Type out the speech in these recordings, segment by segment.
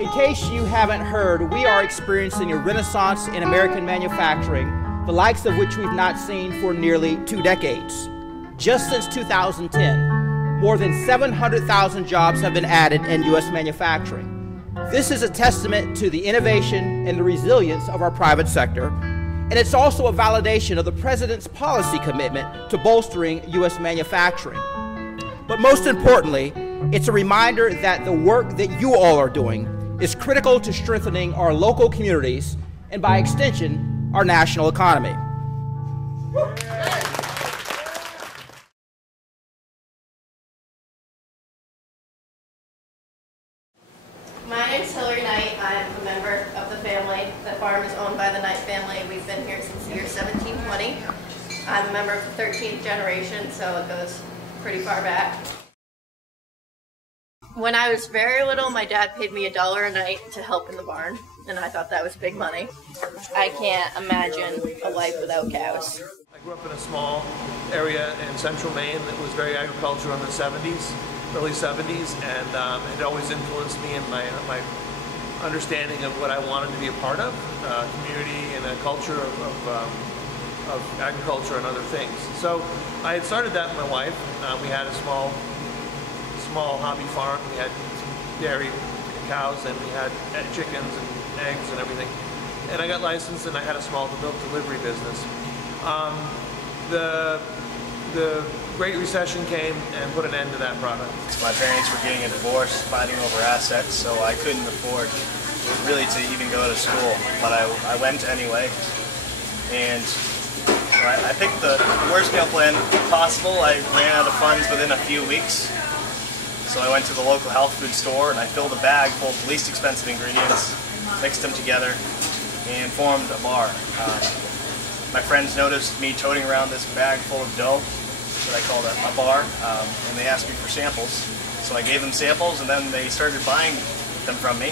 In case you haven't heard, we are experiencing a renaissance in American manufacturing, the likes of which we've not seen for nearly 2 decades. Just since 2010, more than 700,000 jobs have been added in U.S. manufacturing. This is a testament to the innovation and the resilience of our private sector, and it's also a validation of the President's policy commitment to bolstering U.S. manufacturing. But most importantly, it's a reminder that the work that you all are doing is critical to strengthening our local communities and, by extension, our national economy. My name's Hillary Knight. I'm a member of the family. The farm is owned by the Knight family. We've been here since the year 1720. I'm a member of the 13th generation, so it goes pretty far back. When I was very little, my dad paid me $1 a night to help in the barn, and I thought that was big money. I can't imagine a life without cows. I grew up in a small area in central Maine that was very agricultural in the 70s, early 70s, and it always influenced me in my understanding of what I wanted to be a part of, community and a culture of agriculture and other things. So I had started that with my wife. We had a small hobby farm. We had dairy cows, and we had chickens and eggs and everything. And I got licensed, and I had a small milk delivery business. The Great Recession came and put an end to that product. My parents were getting a divorce, fighting over assets, so I couldn't afford really to even go to school. But I went anyway, and I picked the worst meal plan possible. I ran out of funds within a few weeks. So I went to the local health food store and I filled a bag full of the least expensive ingredients, mixed them together, and formed a bar. My friends noticed me toting around this bag full of dough that I called a bar, and they asked me for samples. So I gave them samples, and then they started buying them from me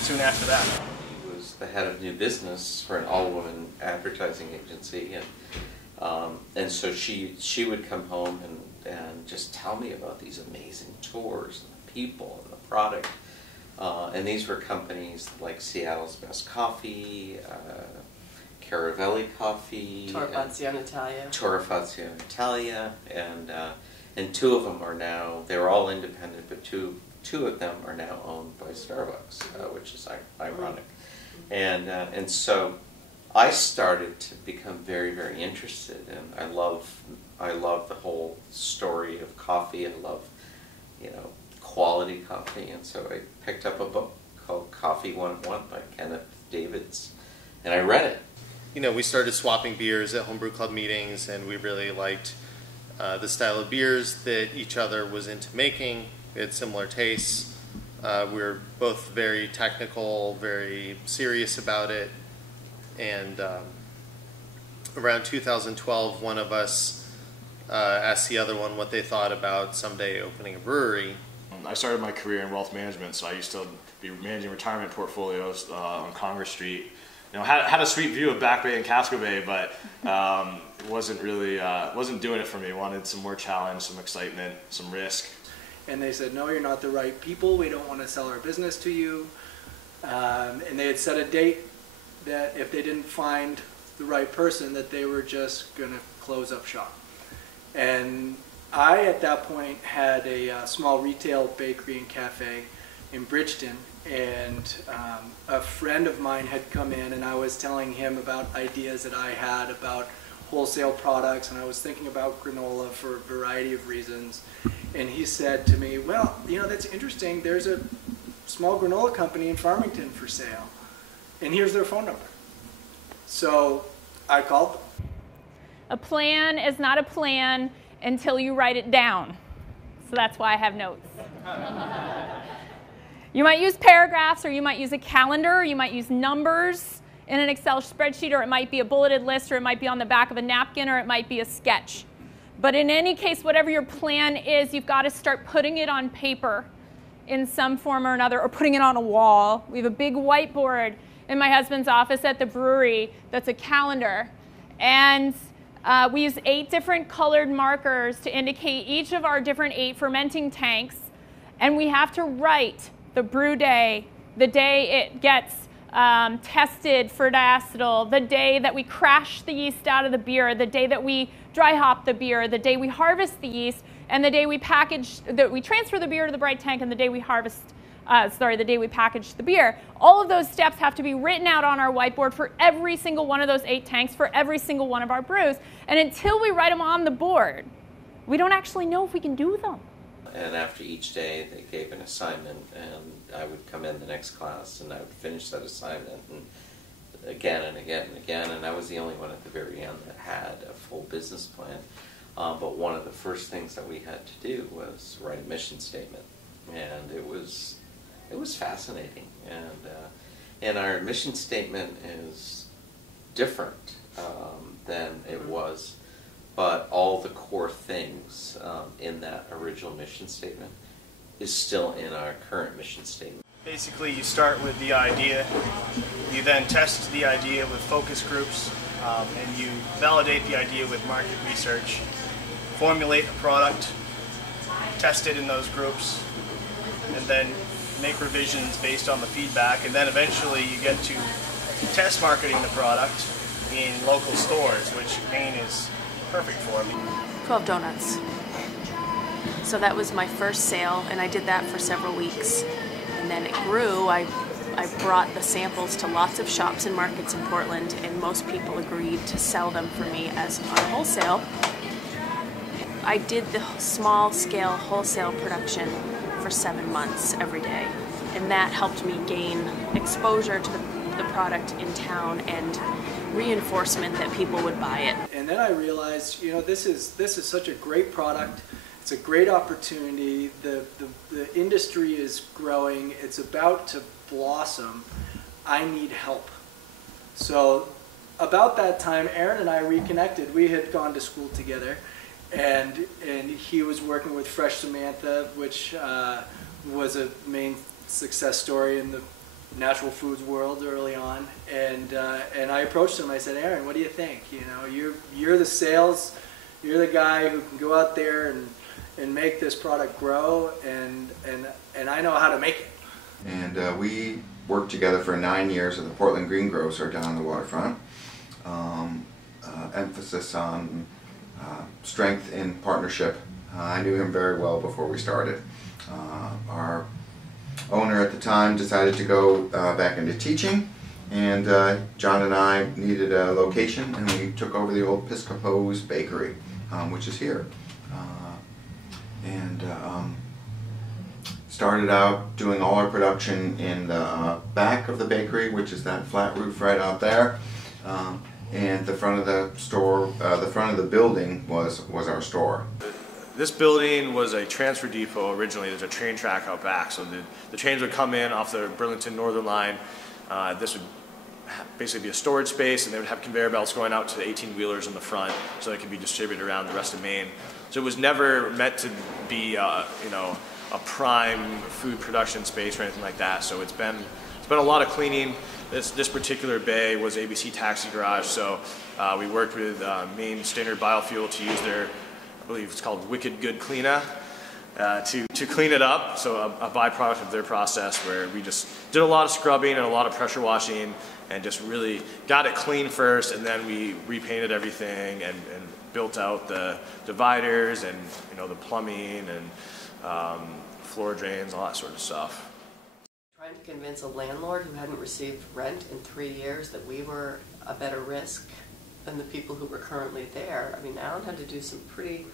soon after that. He was the head of new business for an all-woman advertising agency, and so she would come home and just tell me about these amazing tours and the people and the product. And these were companies like Seattle's Best Coffee, Caravelli Coffee, Torrefazione Italia, and 2 of them are now, they were all independent, but two of them are now owned by Starbucks, which is ironic. And so I started to become very, very interested, and I love the whole story of coffee. I love, quality coffee, and so I picked up a book called Coffee 101 by Kenneth Davids, and I read it. We started swapping beers at homebrew club meetings, and we really liked the style of beers that each other was into making. We had similar tastes. We were both very technical, very serious about it, and around 2012, one of us asked the other one what they thought about someday opening a brewery. I started my career in wealth management, so I used to be managing retirement portfolios on Congress Street. Had a sweet view of Back Bay and Casco Bay, but wasn't doing it for me. Wanted some more challenge, some excitement, some risk. And they said, no, you're not the right people. We don't want to sell our business to you. And they had set a date that if they didn't find the right person, that they were just going to close up shop. And I, at that point, had a small retail bakery and cafe in Bridgeton, and a friend of mine had come in, and I was telling him about ideas that I had about wholesale products, and I was thinking about granola for a variety of reasons. And he said to me, well, that's interesting. There's a small granola company in Farmington for sale, and here's their phone number. So I called them. A plan is not a plan until you write it down. So that's why I have notes. You might use paragraphs, or you might use a calendar, or you might use numbers in an Excel spreadsheet, or it might be a bulleted list, or it might be on the back of a napkin, or it might be a sketch. But in any case, whatever your plan is, you've got to start putting it on paper in some form or another, or putting it on a wall. We have a big whiteboard in my husband's office at the brewery that's a calendar. And we use 8 different colored markers to indicate each of our different 8 fermenting tanks. And we have to write the brew day, the day it gets tested for diacetyl, the day that we crash the yeast out of the beer, the day that we dry hop the beer, the day we harvest the yeast, and the day we transfer the beer to the bright tank, and the day we the day we package the beer. All of those steps have to be written out on our whiteboard for every single one of those 8 tanks, for every single one of our brews. And until we write them on the board, we don't actually know if we can do them. And after each day, they gave an assignment, and I would come in the next class, and I would finish that assignment, and again and again and again, and I was the only one at the very end that had a full business plan. But one of the first things that we had to do was write a mission statement, and it was fascinating. And our mission statement is different than it was. But all the core things in that original mission statement is still in our current mission statement. Basically, you start with the idea, you then test the idea with focus groups, and you validate the idea with market research, formulate a product, test it in those groups, and then make revisions based on the feedback, and then eventually you get to test marketing the product in local stores, which Maine is perfect for me. 12 donuts. So that was my first sale, and I did that for several weeks. And then it grew. I brought the samples to lots of shops and markets in Portland, and most people agreed to sell them for me as on wholesale. I did the small-scale wholesale production for 7 months every day, and that helped me gain exposure to the product in town and reinforcement that people would buy it. And then I realized, you know, this is such a great product. It's a great opportunity. The industry is growing. It's about to blossom. I need help. So about that time, Aaron and I reconnected. We had gone to school together, and he was working with Fresh Samantha, which was a Maine success story in the natural foods world early on, and I approached him. I said, Aaron, what do you think? You know, you're the sales, you're the guy who can go out there and make this product grow, and I know how to make it. And we worked together for 9 years at the Portland Green Grocer down on the waterfront. Emphasis on strength in partnership. I knew him very well before we started. Our owner at the time decided to go back into teaching, and John and I needed a location, and we took over the old Piscopo's Bakery, which is here. And started out doing all our production in the back of the bakery, which is that flat roof right out there. And the front of the store, the front of the building was our store. This building was a transfer depot originally. There's a train track out back, so the trains would come in off the Burlington Northern Line. This would basically be a storage space, and they would have conveyor belts going out to the 18-wheelers in the front, so they could be distributed around the rest of Maine. So it was never meant to be, you know, a prime food production space or anything like that. So it's been a lot of cleaning. This particular bay was ABC Taxi Garage, so we worked with Maine Standard Biofuel to use their, I believe it's called Wicked Good Cleaner, to clean it up. So a byproduct of their process, where we just did a lot of scrubbing and a lot of pressure washing, and just really got it clean first, and then we repainted everything and built out the dividers and, you know, the plumbing and floor drains, all that sort of stuff. Trying to convince a landlord who hadn't received rent in 3 years that we were a better risk than the people who were currently there. I mean, Alan had to do some pretty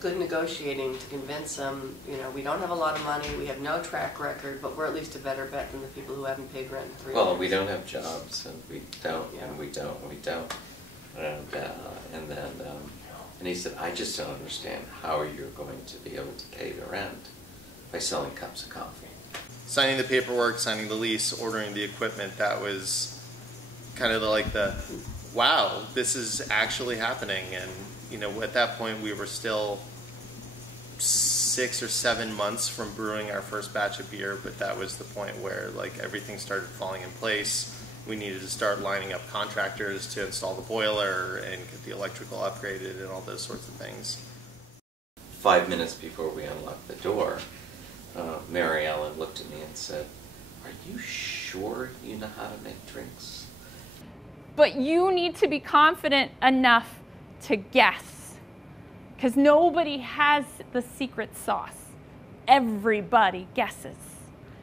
good negotiating to convince them, you know, we don't have a lot of money, we have no track record, but we're at least a better bet than the people who haven't paid rent in 3 years. Well, we don't have jobs, and we don't, Yeah. and we don't, and we don't. And he said, I just don't understand how you're going to be able to pay the rent by selling cups of coffee. Signing the paperwork, signing the lease, ordering the equipment, that was kind of like the, wow, this is actually happening. And, you know, at that point we were still 6 or 7 months from brewing our first batch of beer, but that was the point where, like, everything started falling in place. We needed to start lining up contractors to install the boiler and get the electrical upgraded and all those sorts of things. 5 minutes before we unlocked the door, Mary Ellen looked at me and said, "Are you sure you know how to make drinks?" But you need to be confident enough to guess, because nobody has the secret sauce. Everybody guesses.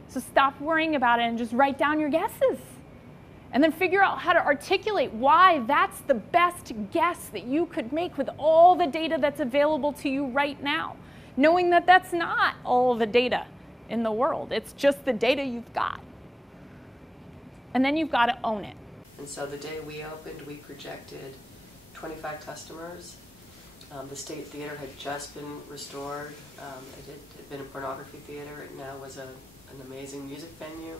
So stop worrying about it and just write down your guesses. And then figure out how to articulate why that's the best guess that you could make with all the data that's available to you right now. Knowing that that's not all the data in the world. It's just the data you've got. And then you've got to own it. And so the day we opened, we projected 25 customers. The State Theater had just been restored. It had been a pornography theater. It now was an amazing music venue.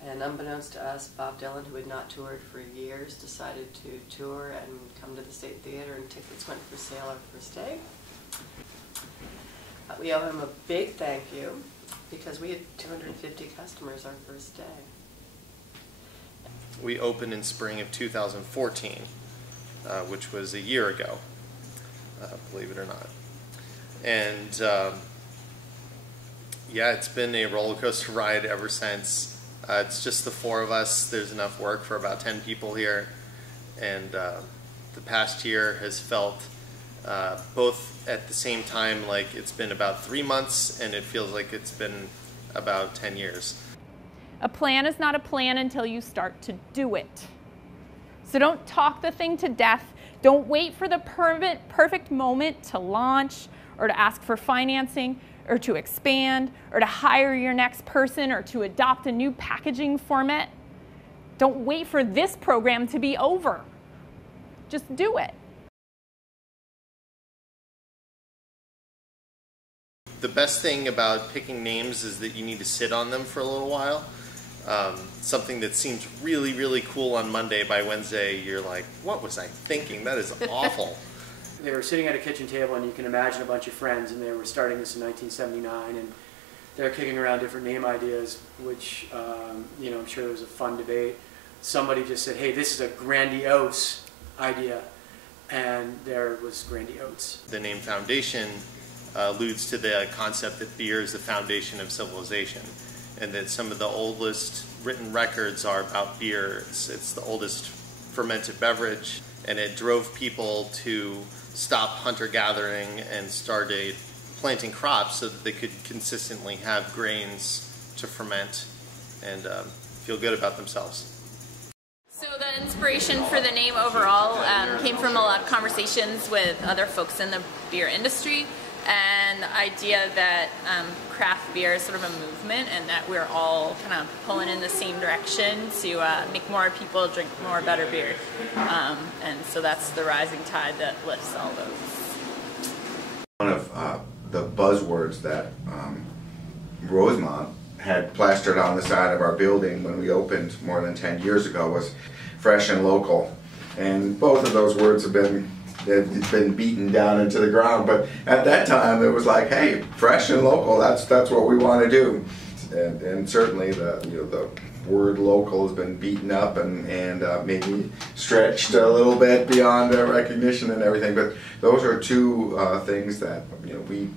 And unbeknownst to us, Bob Dylan, who had not toured for years, decided to tour and come to the State Theater, and tickets went for sale our first day. We owe him a big thank you because we had 250 customers our first day. We opened in spring of 2014, which was a year ago, believe it or not. And yeah, it's been a roller coaster ride ever since. It's just the four of us. There's enough work for about 10 people here. And the past year has felt both at the same time like it's been about 3 months, and it feels like it's been about 10 years. A plan is not a plan until you start to do it. So don't talk the thing to death. Don't wait for the perfect moment to launch or to ask for financing or to expand or to hire your next person or to adopt a new packaging format. Don't wait for this program to be over. Just do it. The best thing about picking names is that you need to sit on them for a little while. Something that seems really, really cool on Monday, by Wednesday, you're like, what was I thinking? That is awful. They were sitting at a kitchen table, and you can imagine a bunch of friends, and they were starting this in 1979, and they're kicking around different name ideas, which, you know, I'm sure there was a fun debate. Somebody just said, hey, this is a grandiose idea, and there was grandiose. The name Foundation alludes to the concept that beer is the foundation of civilization, and that some of the oldest written records are about beer. It's the oldest fermented beverage, and it drove people to stop hunter-gathering and started planting crops so that they could consistently have grains to ferment and feel good about themselves. So the inspiration for the name overall came from a lot of conversations with other folks in the beer industry, and the idea that craft beer is sort of a movement and that we're all kind of pulling in the same direction to make more people drink more better beer. And so that's the rising tide that lifts all those. One of the buzzwords that Rosemont had plastered on the side of our building when we opened more than 10 years ago was fresh and local. And both of those words have been beaten down into the ground, but at that time it was like, hey, fresh and local, that's what we want to do. And certainly the word local has been beaten up and maybe stretched a little bit beyond recognition and everything, but those are two things that we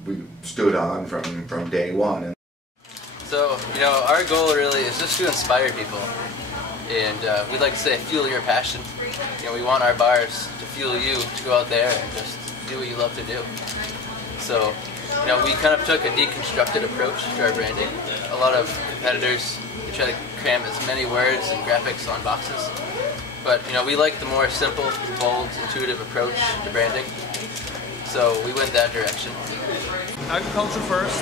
stood on from day one. So our goal really is just to inspire people, and we'd like to say fuel your passion. We want our bars to fuel you to go out there and just do what you love to do. So we kind of took a deconstructed approach to our branding. A lot of competitors, we try to cram as many words and graphics on boxes, but we like the more simple, bold, intuitive approach to branding. So we went that direction. Agriculture first,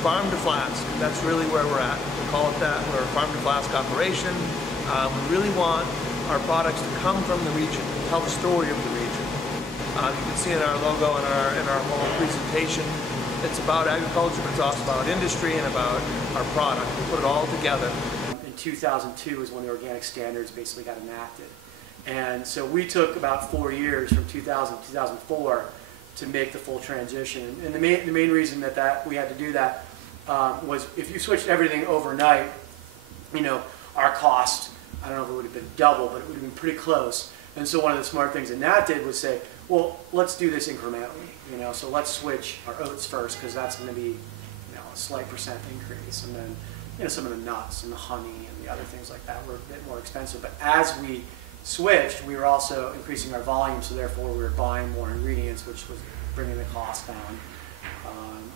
farm to flask. That's really where we're at. We call it that. We're a farm to flask operation. We really want our products to come from the region, tell the story of the region. You can see in our logo and our whole presentation, it's about agriculture, but it's also about industry and about our product. We put it all together. In 2002 is when the organic standards basically got enacted. And so we took about 4 years from 2000 to 2004 to make the full transition. And the main reason that we had to do that was if you switched everything overnight, our cost, I don't know if it would have been double, but it would have been pretty close. And so one of the smart things that Nat did was say, well, let's do this incrementally. So let's switch our oats first, because that's going to be a slight percent increase. And then, you know, some of the nuts and the honey and the other things like that were a bit more expensive. But as we switched, we were also increasing our volume, so therefore we were buying more ingredients, which was bringing the cost down.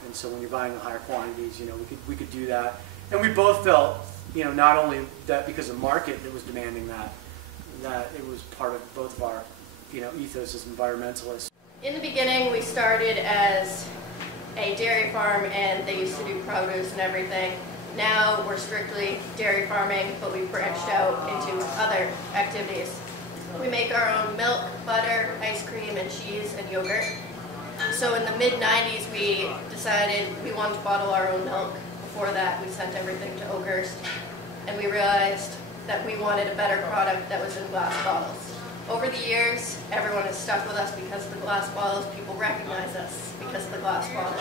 And so when you're buying in higher quantities, you know, we could do that. And we both felt, you know, not only that because the market that was demanding that it was part of both of our, you know, ethos as environmentalists. In the beginning, we started as a dairy farm, and they used to do produce and everything. Now we're strictly dairy farming, but we've branched out into other activities. We make our own milk, butter, ice cream, and cheese, and yogurt. So in the mid-90s, we decided we wanted to bottle our own milk. Before that, we sent everything to Oakhurst, and we realized that we wanted a better product that was in glass bottles. Over the years, everyone has stuck with us because of the glass bottles. People recognize us because of the glass bottles.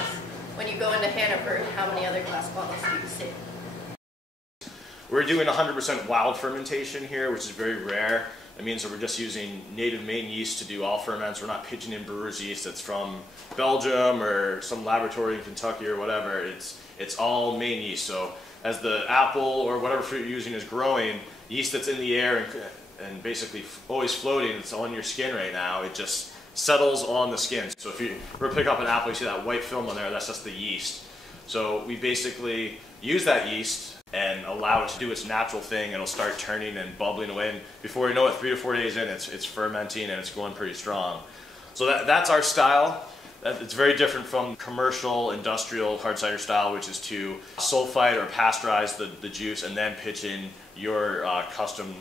When you go into Hannaford, how many other glass bottles do you see? We're doing 100% wild fermentation here, which is very rare. It means that we're just using native Maine yeast to do all ferments. We're not pitching in brewer's yeast that's from Belgium or some laboratory in Kentucky or whatever. It's all Maine yeast. So as the apple or whatever fruit you're using is growing, yeast that's in the air and basically always floating, it's on your skin right now, it just settles on the skin. So if you were to pick up an apple, you see that white film on there, that's just the yeast. So we basically use that yeast and allow it to do its natural thing, and it'll start turning and bubbling away. And before you know it, 3 to 4 days in, it's fermenting and it's going pretty strong. So that's our style. It's very different from commercial, industrial hard cider style, which is to sulfite or pasteurize the juice and then pitch in your custom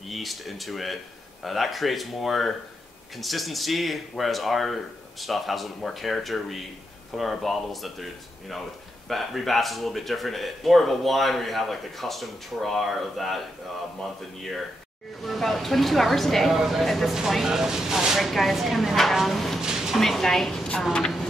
yeast into it. That creates more consistency, whereas our stuff has a little bit more character. We put on our bottles that there's, you know, rebatch is a little bit different. More of a wine where you have like the custom terroir of that month and year. We're about 22 hours a day at this point. Red guys come in around midnight,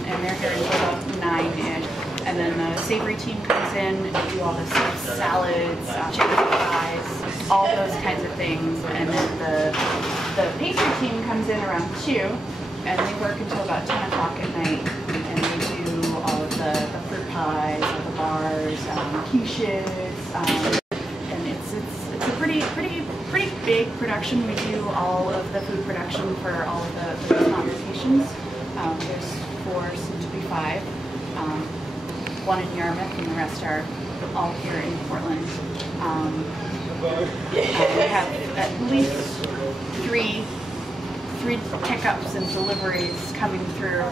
and they're here until about 9-ish. And then the savory team comes in and do all the soups, salads, chicken pies, all those kinds of things. And then the pastry team comes in around 2, and they work until about 10 o'clock at night. And they do all of the fruit pies, all the bars, quiches, and it's a pretty big production. We do all of the food production for all of the restaurant locations. There's 4, soon to be 5. 1 in Yarmouth, and the rest are all here in Portland. We have at least three pickups and deliveries coming through,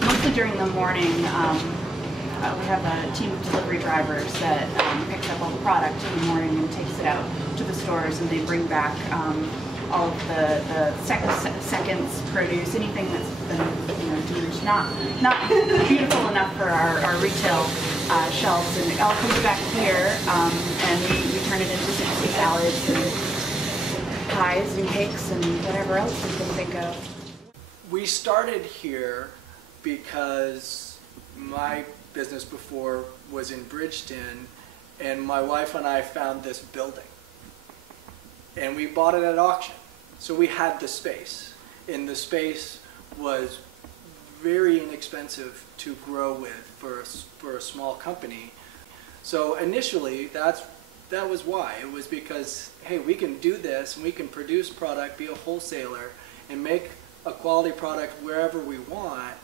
mostly during the morning. We have a team of delivery drivers that picks up all the product in the morning and takes it out to the stores, and they bring back all of the seconds produce, anything that's been, you know, deemed not beautiful enough for our retail shelves, and it all comes back here, and we turn it into soups, salads, and pies and cakes and whatever else we can think of. We started here because my business before was in Bridgeton, and my wife and I found this building, and we bought it at auction. So we had the space, and the space was very inexpensive to grow with for a small company. So initially that was why. It was because, hey, we can do this, and we can produce product, be a wholesaler, and make a quality product wherever we want.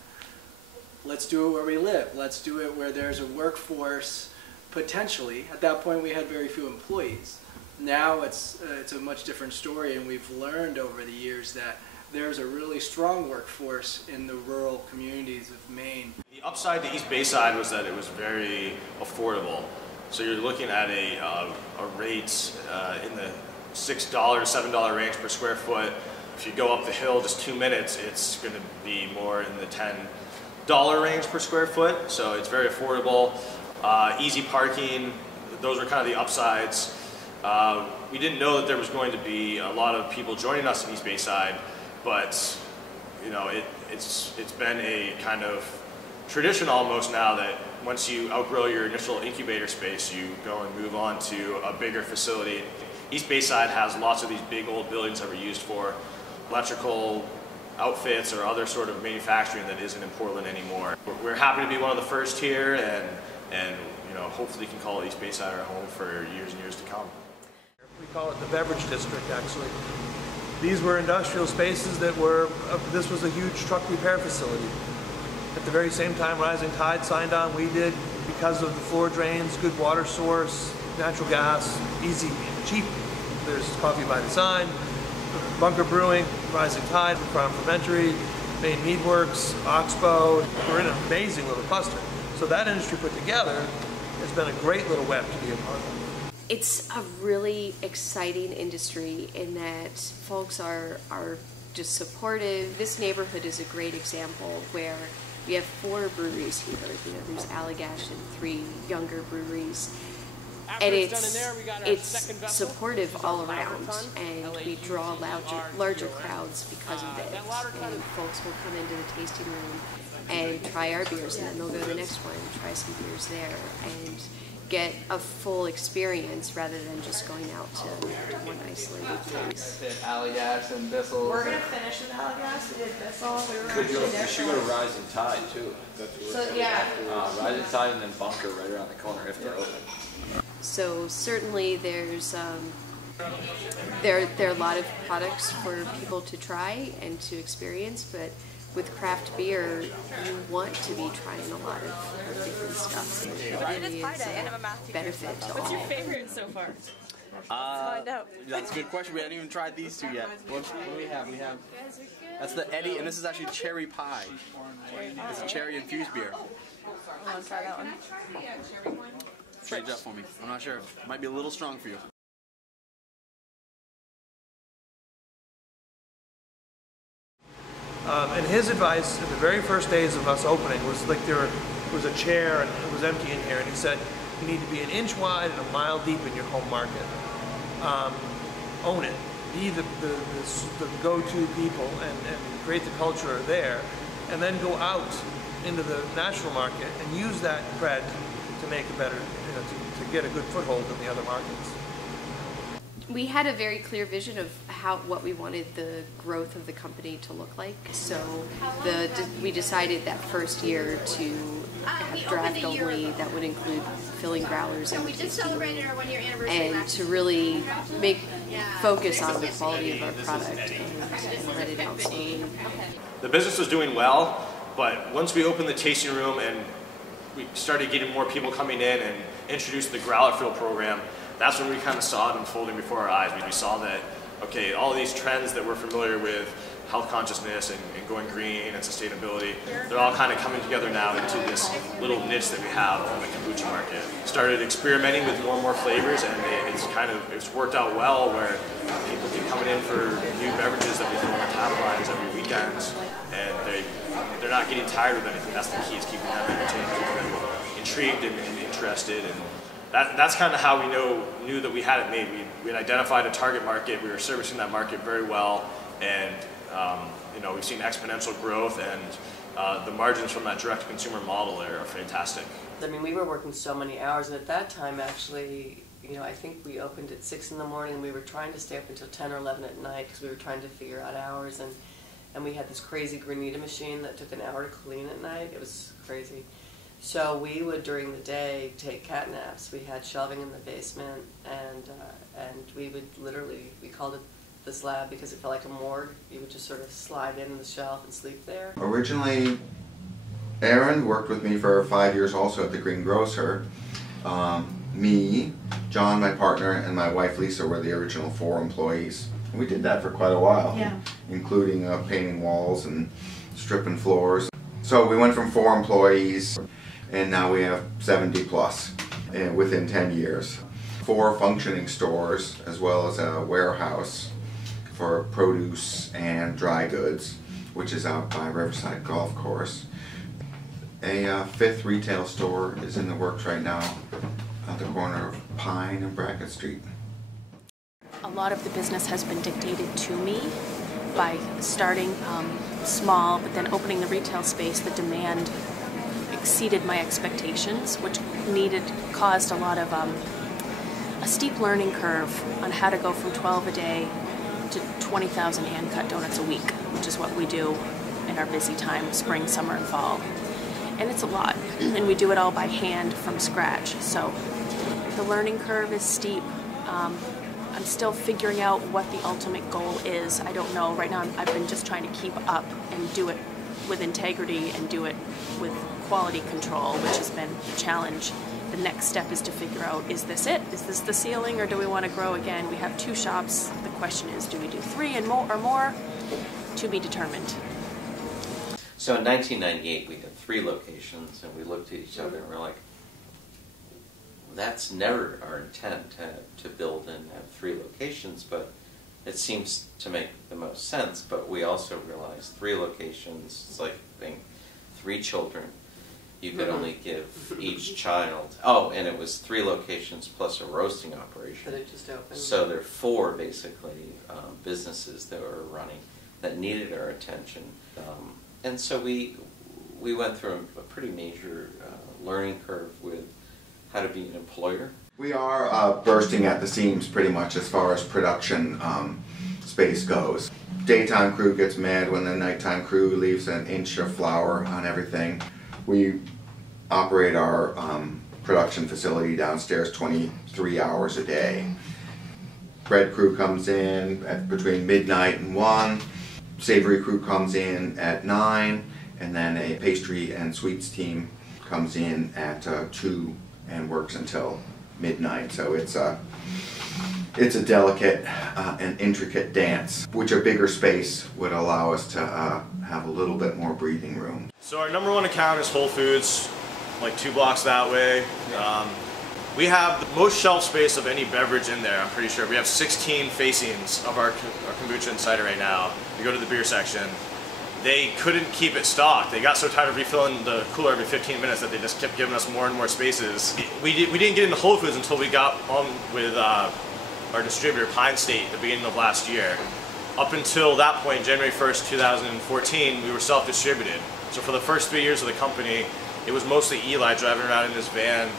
Let's do it where we live. Let's do it where there's a workforce, potentially. At that point, we had very few employees. Now it's a much different story, and we've learned over the years that there's a really strong workforce in the rural communities of Maine. The upside to East Bayside was that it was very affordable. So you're looking at a rate in the $6, $7 range per square foot. If you go up the hill just 2 minutes, it's going to be more in the $10 range per square foot. So it's very affordable. Easy parking, those are kind of the upsides. We didn't know that there was going to be a lot of people joining us in East Bayside, but you know, it's been a kind of tradition almost now that once you outgrow your initial incubator space, you go and move on to a bigger facility. East Bayside has lots of these big old buildings that were used for electrical outfits or other sort of manufacturing that isn't in Portland anymore. We're happy to be one of the first here, and and hopefully can call East Bayside our home for years and years to come. We call it the beverage district, actually. These were industrial spaces that were, this was a huge truck repair facility. At the very same time Rising Tide signed on, we did, because of the floor drains, good water source, natural gas, easy, cheap. There's Coffee by Design, Bunker Brewing, Rising Tide, Farm Fermentary, Maine Meadworks, Oxbow. We're in an amazing little cluster. So that industry put together has been a great little web to be a part of. It's a really exciting industry in that folks are just supportive. This neighborhood is a great example where we have 4 breweries here. There's Allagash and 3 younger breweries. And it's supportive all around, and we draw larger crowds because of it. And folks will come into the tasting room and try our beers, and then they'll go to the next one and try some beers there, and get a full experience rather than just going out to one isolated place. Allagash and Bissell. We're going to finish with Allagash. We did Bissell. You should go to Rising Tide too. So yeah. Rising Tide and then Bunker right around the corner if they're open. So certainly there's there are a lot of products for people to try and to experience, but with craft beer, you want to be trying a lot of different stuff. It really is a benefit to all. What's your favorite so far? That's a good question. We haven't even tried these 2 yet. What do we have? That's the Eddie, and this is actually cherry pie. It's a cherry infused beer. I want to try that one. Change up for me. I'm not sure. It might be a little strong for you. And his advice in the very first days of us opening was like there was a chair and it was empty in here, and he said you need to be an inch wide and a mile deep in your home market. Own it. Be the go-to people and create the culture there, and then go out into the national market and use that cred to make a better, to get a good foothold in the other markets. We had a very clear vision of what we wanted the growth of the company to look like. So we decided that first year to have draft only. That would include filling growlers and and to really focus on the quality of our product and let it out slowly. The business was doing well, but once we opened the tasting room and we started getting more people coming in and introduced the growler fill program, that's when we kind of saw it unfolding before our eyes. We saw that, okay, all these trends that we're familiar with, health consciousness and going green and sustainability, they're all kind of coming together now into this little niche that we have in the kombucha market. Started experimenting with more and more flavors, and it's worked out well where people keep coming in for new beverages that we throw on the tap lines every weekend, and they're not getting tired of anything. That's the key, is keeping them entertained, keeping them intrigued and interested. And that's kind of how we knew that we had it made. We had identified a target market. We were servicing that market very well, and we've seen exponential growth, and the margins from that direct-to-consumer model are fantastic. I mean, we were working so many hours, and at that time, actually, I think we opened at 6 in the morning, and we were trying to stay up until 10 or 11 at night because we were trying to figure out hours, and we had this crazy granita machine that took an hour to clean at night. It was crazy. So we would, during the day, take cat naps. We had shelving in the basement, and we would literally, we called it the slab because it felt like a morgue. You would just sort of slide in the shelf and sleep there. Originally, Aaron worked with me for 5 years also at the Green Grocer. Me, John, my partner, and my wife Lisa were the original 4 employees. We did that for quite a while, including painting walls and stripping floors. So we went from 4 employees, and now we have 70 plus within 10 years. 4 functioning stores, as well as a warehouse for produce and dry goods, which is out by Riverside Golf Course. A 5th retail store is in the works right now at the corner of Pine and Brackett Street. A lot of the business has been dictated to me by starting small, but then opening the retail space. The demand exceeded my expectations, which caused a lot of a steep learning curve on how to go from 12 a day to 20,000 hand-cut donuts a week, which is what we do in our busy time, spring, summer, and fall. And it's a lot. and we do it all by hand from scratch. So the learning curve is steep. I'm still figuring out what the ultimate goal is. I don't know. Right now I've been just trying to keep up and do it with integrity and do it with quality control, which has been the challenge. The next step is to figure out, is this it? Is this the ceiling, or do we want to grow again? We have 2 shops. The question is, do we do 3 and more or more? To be determined. So in 1998, we had 3 locations, and we looked at each other and we're like, that's never our intent to build and have 3 locations, but it seems to make the most sense. But we also realized 3 locations, it's like being 3 children. You could only give each child, and it was 3 locations plus a roasting operation. That it just opened. So there are 4 basically businesses that were running that needed our attention. And so we went through a pretty major learning curve with how to be an employer. We are bursting at the seams pretty much as far as production space goes. Daytime crew gets mad when the nighttime crew leaves an inch of flour on everything. We operate our production facility downstairs 23 hours a day. Bread crew comes in at between midnight and 1. Savory crew comes in at 9, and then a pastry and sweets team comes in at 2 and works until midnight. So it's a delicate and intricate dance, which a bigger space would allow us to have a little bit more breathing room. So our #1 account is Whole Foods, like 2 blocks that way. We have the most shelf space of any beverage in there, I'm pretty sure. We have 16 facings of our kombucha and cider right now. You go to the beer section. They couldn't keep it stocked. They got so tired of refilling the cooler every 15 minutes that they just kept giving us more and more spaces. We didn't get into Whole Foods until we got on with our distributor, Pine State, at the beginning of last year. Up until that point, January 1st, 2014, we were self-distributed. So for the first 3 years of the company, it was mostly Eli driving around in his van,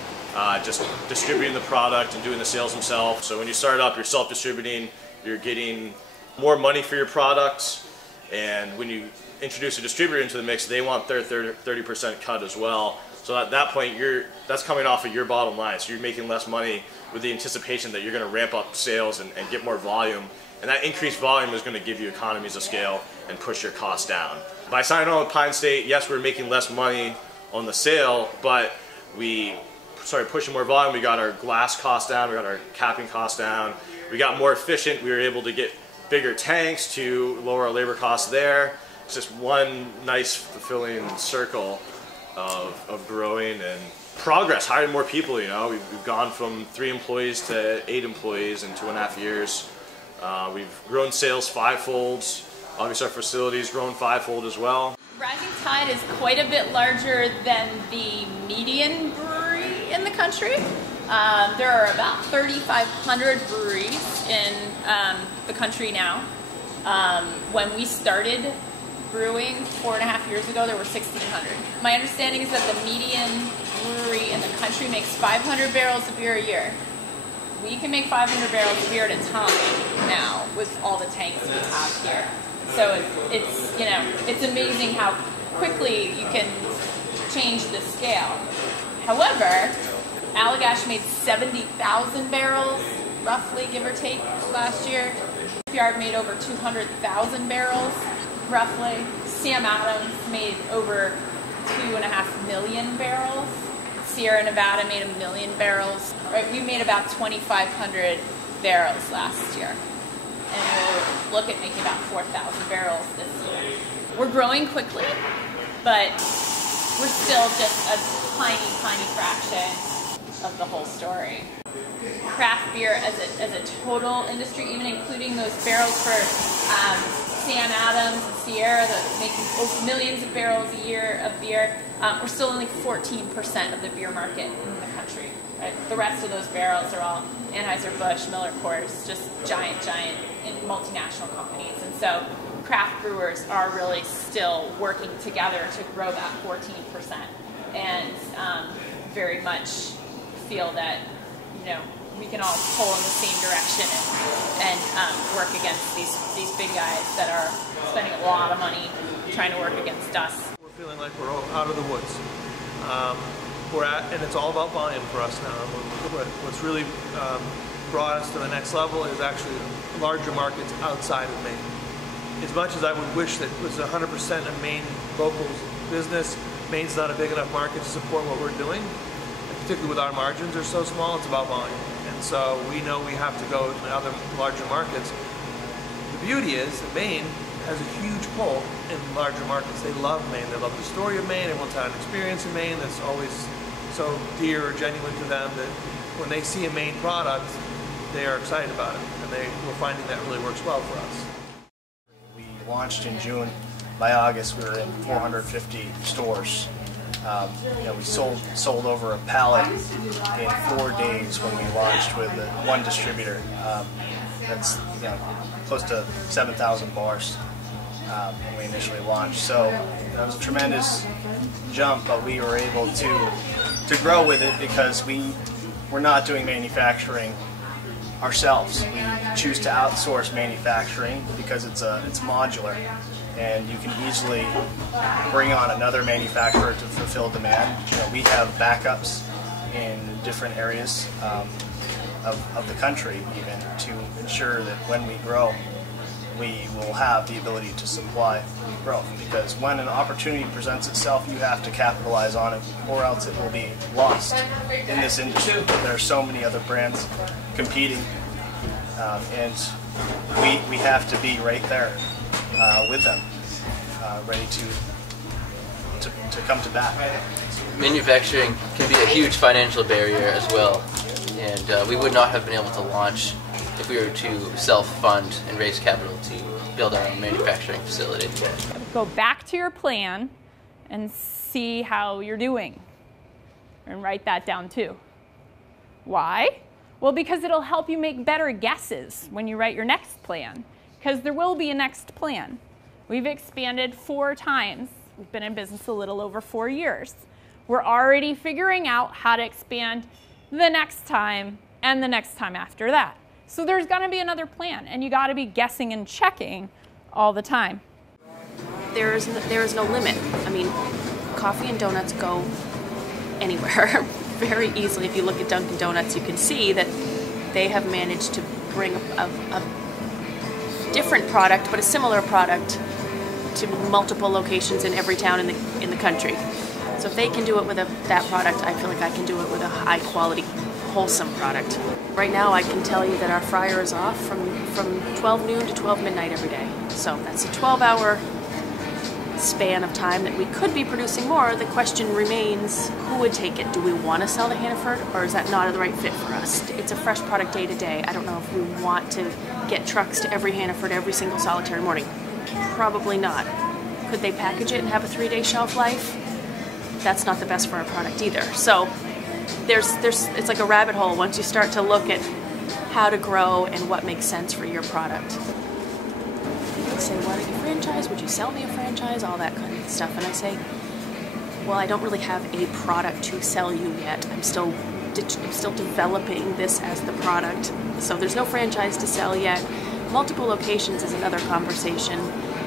just distributing the product and doing the sales himself. So when you start up, you're self-distributing, you're getting more money for your products, and when you introduce a distributor into the mix, they want their 30% cut as well. So at that point, that's coming off of your bottom line. So you're making less money with the anticipation that you're going to ramp up sales and get more volume. And that increased volume is going to give you economies of scale and push your costs down. By signing on with Pine State, yes, we're making less money on the sale, but we started pushing more volume. We got our glass costs down, we got our capping costs down, we got more efficient. We were able to get bigger tanks to lower our labor costs there. It's just one nice fulfilling circle of growing and progress, hiring more people. You know, we've gone from 3 employees to 8 employees in 2.5 years. We've grown sales 5-fold. Obviously our facility's grown 5-fold as well. Rising Tide is quite a bit larger than the median brewery in the country. There are about 3,500 breweries in the country now. When we started brewing 4.5 years ago, there were 1,600. My understanding is that the median brewery in the country makes 500 barrels of beer a year. We can make 500 barrels of beer at a time now with all the tanks we have here. So it's you know, it's amazing how quickly you can change the scale. However, Allagash made 70,000 barrels, roughly, give or take, last year. Yard made over 200,000 barrels, roughly. Sam Adams made over 2.5 million barrels. Sierra Nevada made 1 million barrels. Right, we made about 2,500 barrels last year. And we'll look at making about 4,000 barrels this year. We're growing quickly, but we're still just a tiny, tiny fraction of the whole story. Craft beer as a total industry, even including those barrels for Sam Adams and Sierra that make millions of barrels a year of beer, we're still only 14% of the beer market in the country. Right? The rest of those barrels are all Anheuser-Busch, Miller Coors, just giant multinational companies. And so craft brewers are really still working together to grow that 14%, and very much feel that, you know, we can all pull in the same direction and work against these big guys that are spending a lot of money trying to work against us. We're feeling like we're all out of the woods. And it's all about volume for us now. What's really brought us to the next level is actually larger markets outside of Maine. As much as I would wish that it was 100% a Maine locals business, Maine's not a big enough market to support what we're doing. And particularly with our margins are so small, it's about volume. And so we know we have to go to other larger markets. The beauty is that Maine has a huge pull in larger markets. They love Maine. They love the story of Maine. Everyone's had an experience in Maine that's always so dear or genuine to them that when they see a Maine product, they are excited about it. And we're finding that really works well for us. We launched in June. By August, we were in 450 stores. We sold over a pallet in 4 days when we launched with one distributor. That's close to 7,000 bars when we initially launched. So that was a tremendous jump, but we were able to grow with it because we're not doing manufacturing ourselves. We choose to outsource manufacturing because it's modular, and you can easily bring on another manufacturer to fulfill demand. We have backups in different areas of the country even to ensure that when we grow, we will have the ability to supply growth, because when an opportunity presents itself, you have to capitalize on it, or else it will be lost in this industry. There are so many other brands competing, and we have to be right there with them, ready to come to bat. Manufacturing can be a huge financial barrier as well, and we would not have been able to launch if we were to self-fund and raise capital to build our own manufacturing facility. Go back to your plan and see how you're doing, and write that down too. Why? Well, because it'll help you make better guesses when you write your next plan, because there will be a next plan. We've expanded 4 times. We've been in business a little over 4 years. We're already figuring out how to expand the next time and the next time after that. So there's going to be another plan, and you got to be guessing and checking all the time. There is no limit. I mean, coffee and donuts go anywhere very easily. If you look at Dunkin' Donuts, you can see that they have managed to bring a different product, but a similar product, to multiple locations in every town in the country. So if they can do it with that product, I feel like I can do it with a high quality, wholesome product. Right now I can tell you that our fryer is off from 12 noon to 12 midnight every day. So that's a 12-hour span of time that we could be producing more. The question remains, who would take it? Do we want to sell to Hannaford, or is that not the right fit for us? It's a fresh product day to day. I don't know if we want to get trucks to every Hannaford every single solitary morning. Probably not. Could they package it and have a 3-day shelf life? That's not the best for our product either. So it's like a rabbit hole once you start to look at how to grow and what makes sense for your product. People say, why don't you franchise? Would you sell me a franchise? All that kind of stuff. And I say, well, I don't really have a product to sell you yet. I'm still developing this as the product. So there's no franchise to sell yet. Multiple locations is another conversation.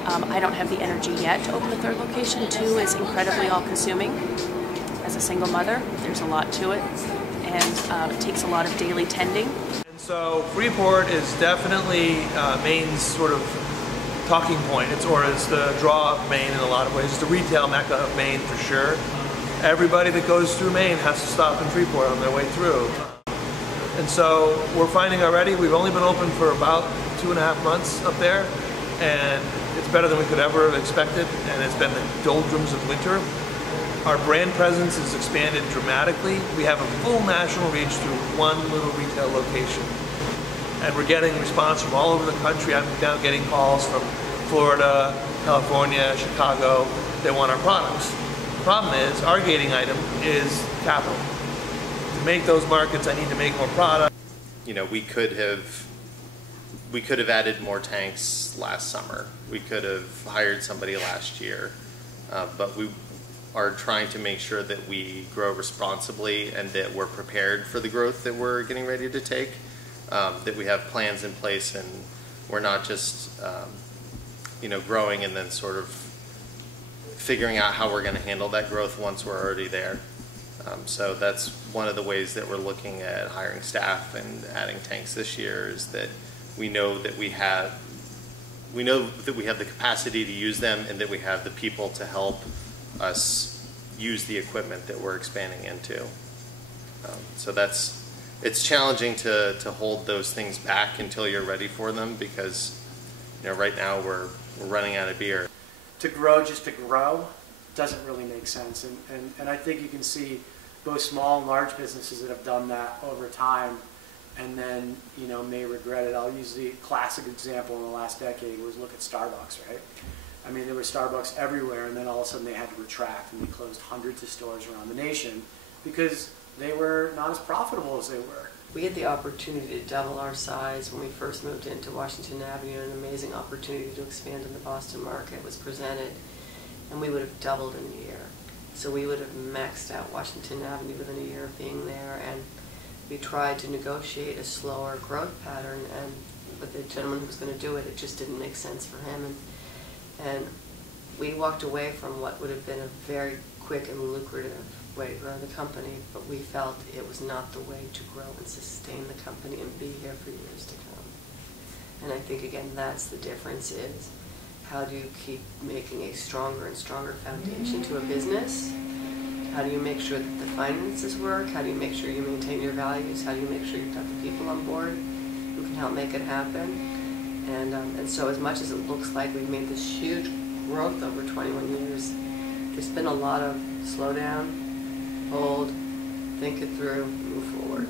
I don't have the energy yet to open a 3rd location. 2 is incredibly all-consuming. As a single mother, there's a lot to it, and it takes a lot of daily tending. And so Freeport is definitely Maine's sort of talking point. It's the draw of Maine in a lot of ways. It's the retail mecca of Maine for sure. Everybody that goes through Maine has to stop in Freeport on their way through. And so we're finding already, we've only been open for about 2.5 months up there, and it's better than we could ever have expected, and it's been the doldrums of winter. Our brand presence has expanded dramatically. We have a full national reach through one little retail location. And we're getting response from all over the country. I'm now getting calls from Florida, California, Chicago. They want our products. The problem is, our gating item is capital. To make those markets, I need to make more product. We could have added more tanks last summer. We could have hired somebody last year, but we are trying to make sure that we grow responsibly and that we're prepared for the growth that we're getting ready to take, that we have plans in place, and we're not just growing and then sort of figuring out how we're going to handle that growth once we're already there. So that's one of the ways that we're looking at hiring staff and adding tanks this year, is that we know that we have the capacity to use them, and that we have the people to help us use the equipment that we're expanding into. So it's challenging to hold those things back until you're ready for them, because right now we're running out of beer. To grow just to grow doesn't really make sense, and I think you can see both small and large businesses that have done that over time, and then may regret it. I'll use the classic example in the last decade was look at Starbucks, right? I mean, there were Starbucks everywhere, and then all of a sudden they had to retract, and they closed hundreds of stores around the nation because they were not as profitable as they were. We had the opportunity to double our size when we first moved into Washington Avenue. An amazing opportunity to expand in the Boston market was presented, and we would have doubled in a year. So we would have maxed out Washington Avenue within a year of being there, and we tried to negotiate a slower growth pattern, and with the gentleman who was going to do it, it just didn't make sense for him. And we walked away from what would have been a very quick and lucrative way to grow the company, but we felt it was not the way to grow and sustain the company and be here for years to come. And I think, again, that's the difference, is how do you keep making a stronger and stronger foundation to a business? How do you make sure that the finances work? How do you make sure you maintain your values? How do you make sure you've got the people on board who can help make it happen? And so as much as it looks like we've made this huge growth over 21 years, there's been a lot of slow down, hold, think it through, move forward.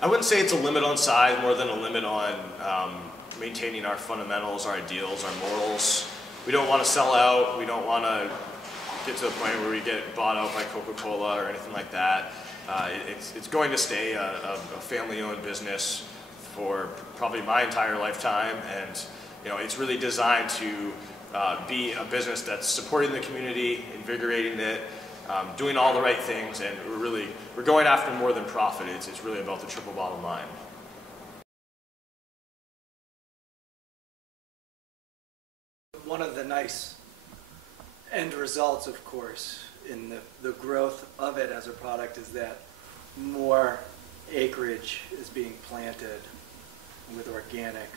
I wouldn't say it's a limit on size more than a limit on maintaining our fundamentals, our ideals, our morals. We don't want to sell out. We don't want to get to the point where we get bought out by Coca-Cola or anything like that. It's going to stay a family-owned business for probably my entire lifetime, and it's really designed to be a business that's supporting the community, invigorating it, doing all the right things, and we're going after more than profit. It's really about the triple bottom line. One of the nice end results, of course, in the growth of it as a product is that more acreage is being planted with organic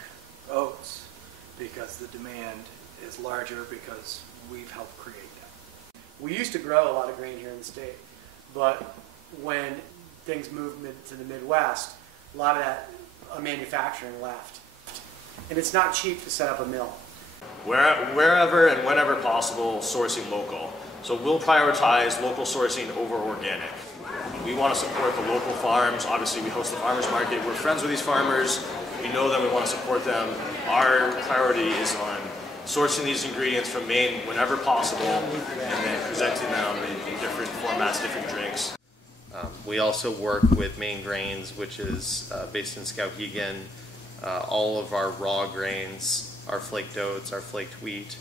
oats because the demand is larger because we've helped create that. We used to grow a lot of grain here in the state, but when things moved to the Midwest, a lot of that manufacturing left. And it's not cheap to set up a mill. Wherever and whenever possible, sourcing local. So we'll prioritize local sourcing over organic. We want to support the local farms. Obviously, we host the farmers market. We're friends with these farmers. We know them. We want to support them. Our priority is on sourcing these ingredients from Maine whenever possible, and then presenting them in different formats, different drinks. We also work with Maine Grains, which is based in Skowhegan. All of our raw grains, our flaked oats, our flaked wheat,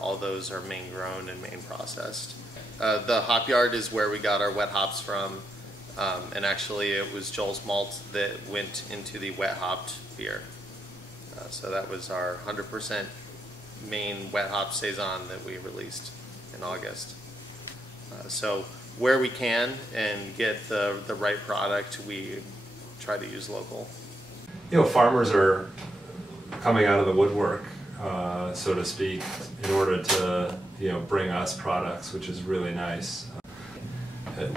all those are Maine grown and Maine processed. The hop yard is where we got our wet hops from, and actually it was Joel's malt that went into the wet hopped beer. So that was our 100% Maine wet hop saison that we released in August. So where we can and get the right product, we try to use local. Farmers are coming out of the woodwork, so to speak, in order to bring us products, which is really nice.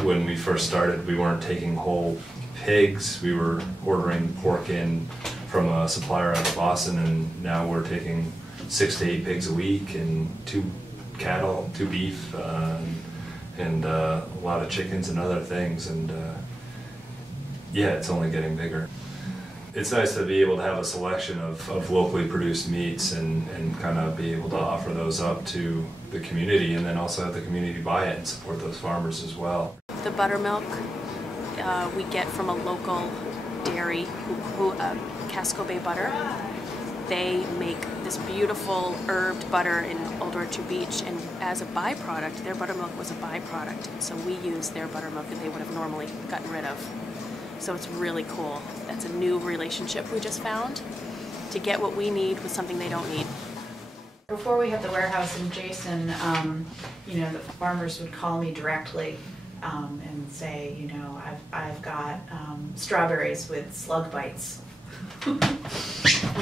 When we first started, we weren't taking whole pigs. We were ordering pork in from a supplier out of Boston, and now we're taking 6 to 8 pigs a week and 2 cattle, 2 beef, and a lot of chickens and other things. And yeah, it's only getting bigger. It's nice to be able to have a selection of locally produced meats and kind of be able to offer those up to the community, and then also have the community buy it and support those farmers as well. The buttermilk we get from a local dairy, Casco Bay Butter. They make this beautiful herbed butter in Old Orchard Beach, and as a byproduct, their buttermilk was a byproduct, and so we use their buttermilk that they would have normally gotten rid of. So it's really cool. That's a new relationship we just found, to get what we need with something they don't need. Before we had the warehouse in Jason, you know, the farmers would call me directly and say, you know, I've got strawberries with slug bites. We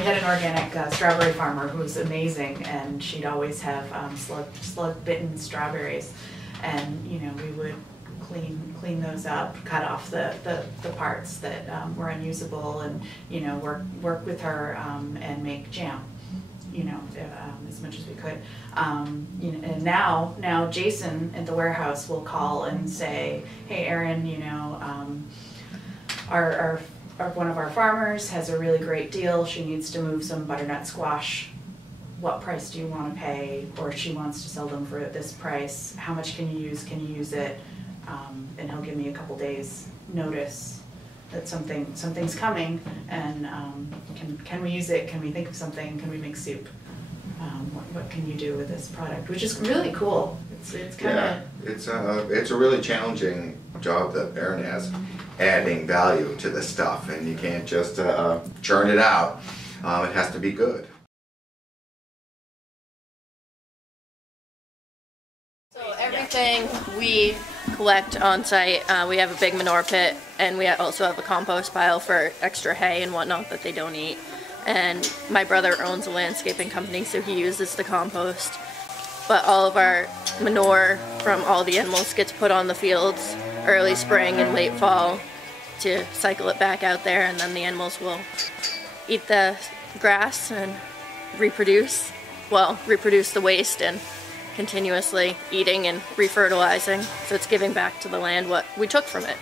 had an organic strawberry farmer who was amazing, and she'd always have slug-bitten strawberries, and you know, we would clean those up, cut off the parts that were unusable, and you know, work with her and make jam, you know, as much as we could. You know, and now Jason at the warehouse will call and say, hey Erin, you know, one of our farmers has a really great deal. She needs to move some butternut squash. What price do you want to pay? Or she wants to sell them for this price. How much can you use? Can you use it? And he'll give me a couple days notice that something's coming, and can we use it? Can we think of something? Can we make soup? What can you do with this product? Which is really cool. It's kind of it's a really challenging job that Erin has, adding value to the stuff, and you can't just churn it out. It has to be good. So everything we collect on site, we have a big manure pit, and we also have a compost pile for extra hay and whatnot that they don't eat. And my brother owns a landscaping company, so he uses the compost. But all of our manure from all the animals gets put on the fields early spring and late fall to cycle it back out there, and then the animals will eat the grass and reproduce the waste and continuously eating and refertilizing. So it's giving back to the land what we took from it.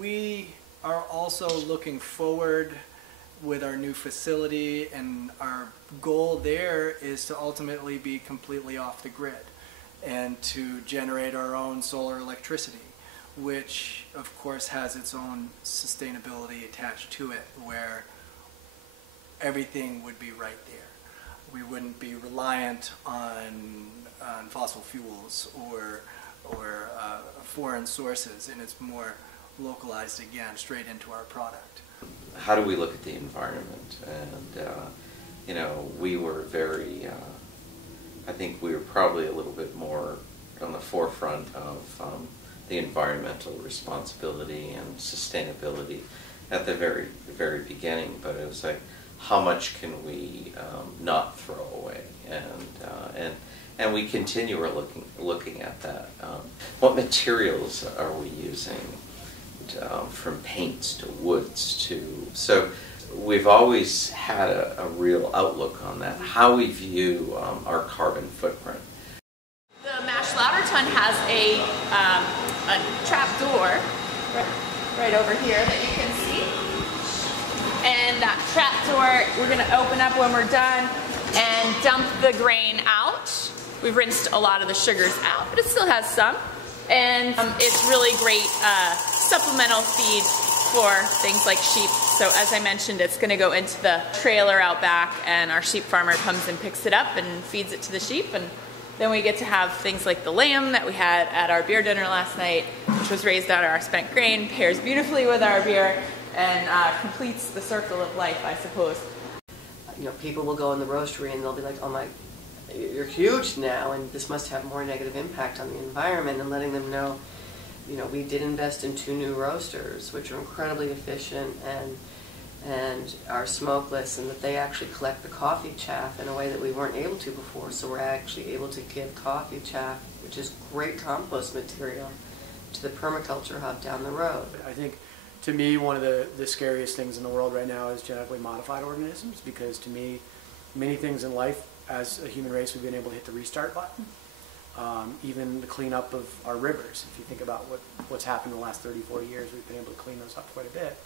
We are also looking forward with our new facility, and our goal there is to ultimately be completely off the grid and to generate our own solar electricity, which of course has its own sustainability attached to it, where everything would be right there. We wouldn't be reliant on fossil fuels or foreign sources, and it's more localized again straight into our product. How do we look at the environment? And you know, we were very, I think we were probably a little bit more on the forefront of the environmental responsibility and sustainability at the very beginning. But it was like, how much can we not throw away? And we continue looking at that. What materials are we using? From paints to woods to, so we've always had a real outlook on that, how we view our carbon footprint. The mash lauter tun has a trap door right over here that you can see, and that trap door we're going to open up when we're done and dump the grain out. We've rinsed a lot of the sugars out, but it still has some. And it's really great supplemental feed for things like sheep. So as I mentioned, it's going to go into the trailer out back, and our sheep farmer comes and picks it up and feeds it to the sheep. And then we get to have things like the lamb that we had at our beer dinner last night, which was raised out of our spent grain, pairs beautifully with our beer, and completes the circle of life, I suppose. You know, people will go in the roastery and they'll be like, oh my, you're huge now, and this must have more negative impact on the environment, and letting them know, you know, we did invest in 2 new roasters, which are incredibly efficient and are smokeless, and that they actually collect the coffee chaff in a way that we weren't able to before. So we're actually able to give coffee chaff, which is great compost material, to the permaculture hub down the road. I think, to me, one of the scariest things in the world right now is genetically modified organisms, because to me, many things in life, as a human race, we've been able to hit the restart button. Even the cleanup of our rivers. If you think about what's happened in the last 34 years, we've been able to clean those up quite a bit.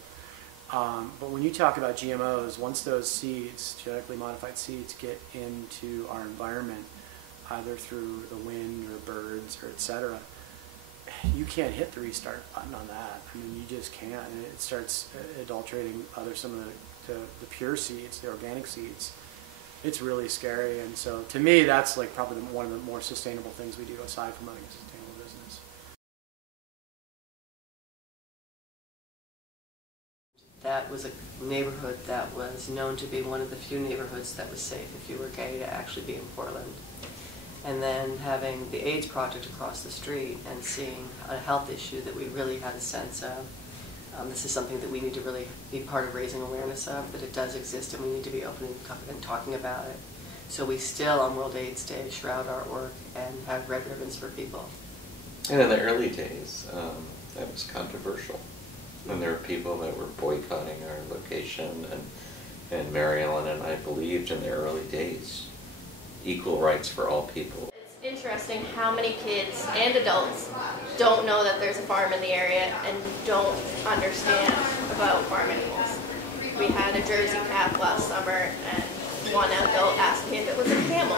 But when you talk about GMOs, once those seeds, genetically modified seeds, get into our environment, either through the wind or birds or etc., you can't hit the restart button on that. I mean, you just can't, and it starts adulterating some of the pure seeds, the organic seeds. It's really scary, and so to me, that's like probably one of the more sustainable things we do aside from owning a sustainable business. That was a neighborhood that was known to be one of the few neighborhoods that was safe if you were gay to actually be in Portland. And then having the AIDS project across the street and seeing a health issue that we really had a sense of. This is something that we need to really be part of raising awareness of, that it does exist and we need to be open and talking about it. So we still, on World AIDS Day, shroud our work and have red ribbons for people. And in the early days, that was controversial. When there were people that were boycotting our location, and Mary Ellen and I believed in the early days, equal rights for all people. It's interesting how many kids and adults don't know that there's a farm in the area and don't understand about farm animals. We had a Jersey calf last summer and one adult asked me if it was a camel.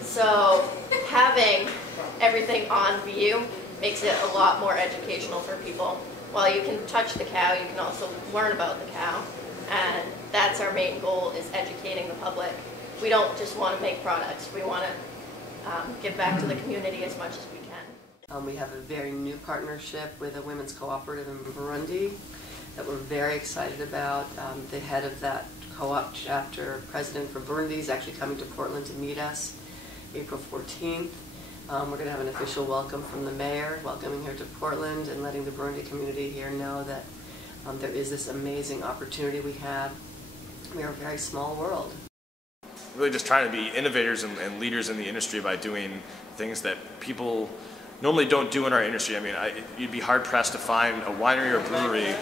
So having everything on view makes it a lot more educational for people. While you can touch the cow, you can also learn about the cow. And that's our main goal, is educating the public. We don't just want to make products. We want to give back to the community as much as we can. We have a very new partnership with a women's cooperative in Burundi that we're very excited about. The head of that co-op chapter, president from Burundi, is actually coming to Portland to meet us April 14th. We're going to have an official welcome from the mayor, welcoming her to Portland and letting the Burundi community here know that there is this amazing opportunity we have. We are a very small world. Really just trying to be innovators and leaders in the industry by doing things that people normally don't do in our industry. I mean, you'd be hard-pressed to find a winery or brewery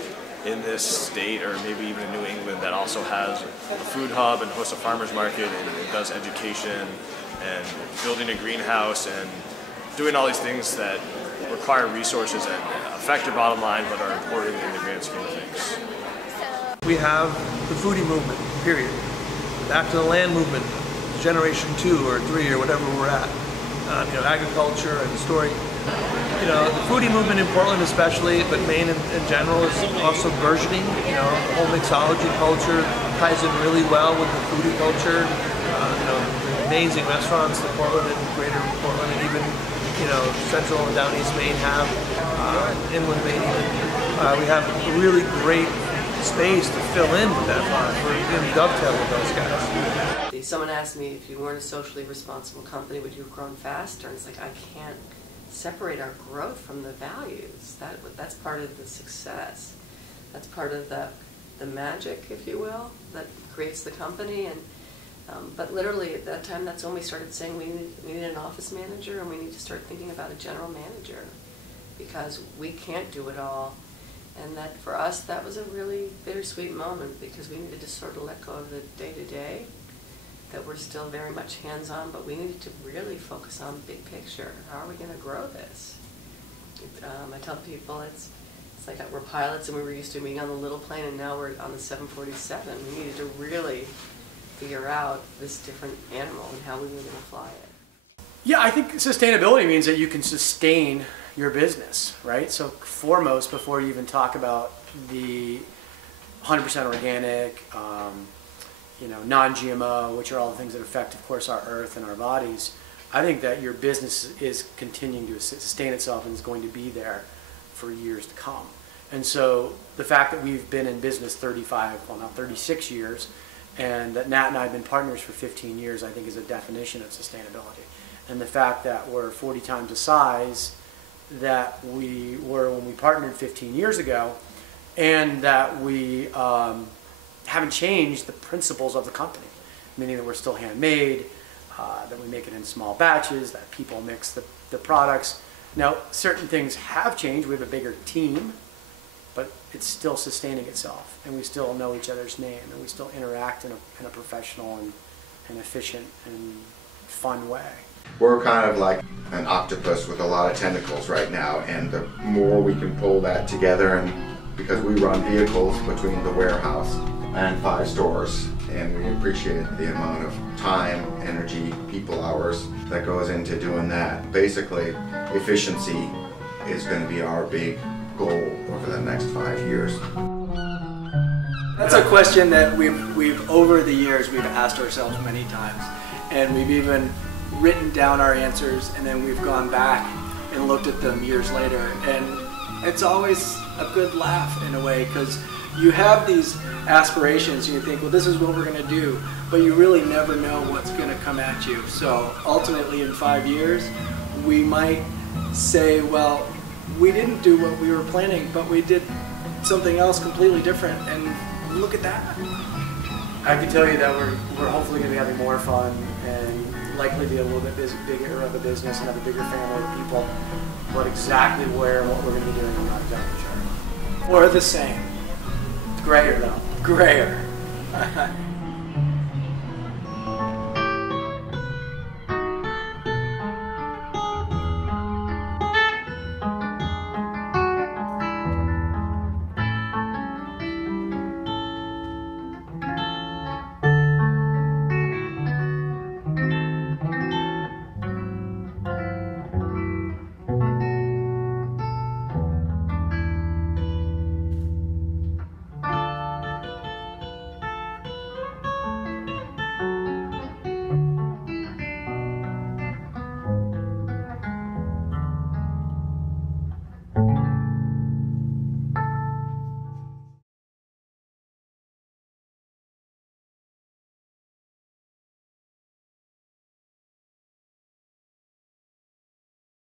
in this state, or maybe even in New England, that also has a food hub and hosts a farmer's market and does education and building a greenhouse and doing all these things that require resources and affect your bottom line but are important in the grand scheme of things. We have the foodie movement, period. Back to the land movement, generation 2 or 3 or whatever we're at. Agriculture and the story. The foodie movement in Portland especially, but Maine in general, is also burgeoning. The whole mixology culture ties in really well with the foodie culture. The amazing restaurants that Portland and greater Portland and even, central and down east Maine have, inland Maine even. We have a really great space to fill in with that farm. We're going to dovetail with those guys. Someone asked me, if you weren't a socially responsible company, would you have grown faster? And it's like, I can't separate our growth from the values. That's part of the success. That's part of the magic, if you will, that creates the company. And but literally at that time, that's when we started saying we need an office manager and we need to start thinking about a general manager, because we can't do it all. And that for us, that was a really bittersweet moment, because we needed to sort of let go of the day-to-day, that we're still very much hands-on, but we needed to really focus on the big picture. How are we going to grow this? I tell people it's like we're pilots and we were used to being on the little plane, and now we're on the 747. We needed to really figure out this different animal and how we were going to fly it. Yeah, I think sustainability means that you can sustain your business, right? So foremost, before you even talk about the 100% organic, non-GMO, which are all the things that affect, of course, our earth and our bodies, I think that your business is continuing to sustain itself and is going to be there for years to come. And so the fact that we've been in business 36 years, and that Nat and I have been partners for 15 years, I think is a definition of sustainability. And the fact that we're 40 times the size that we were when we partnered 15 years ago, and that we haven't changed the principles of the company, meaning that we're still handmade, that we make it in small batches, that people mix the products. Now, certain things have changed. We have a bigger team, but it's still sustaining itself, and we still know each other's name, and we still interact in a professional and efficient and fun way. We're kind of like an octopus with a lot of tentacles right now, and the more we can pull that together, and because we run vehicles between the warehouse and 5 stores, and we appreciate the amount of time, energy, people hours that goes into doing that. Basically, efficiency is going to be our big goal over the next 5 years. That's a question that we've over the years we've asked ourselves many times, and we've even written down our answers, and then we've gone back and looked at them years later, and it's always a good laugh in a way, because you have these aspirations and you think, well, this is what we're going to do, but you really never know what's going to come at you. So ultimately in 5 years, we might say, well, we didn't do what we were planning, but we did something else completely different, and look at that. I can tell you that we're hopefully going to be having more fun and likely be a little bit bigger of a business and have a bigger family of people. But exactly where and what we're going to be doing, I'm not exactly sure. Or the same. Grayer though. Grayer.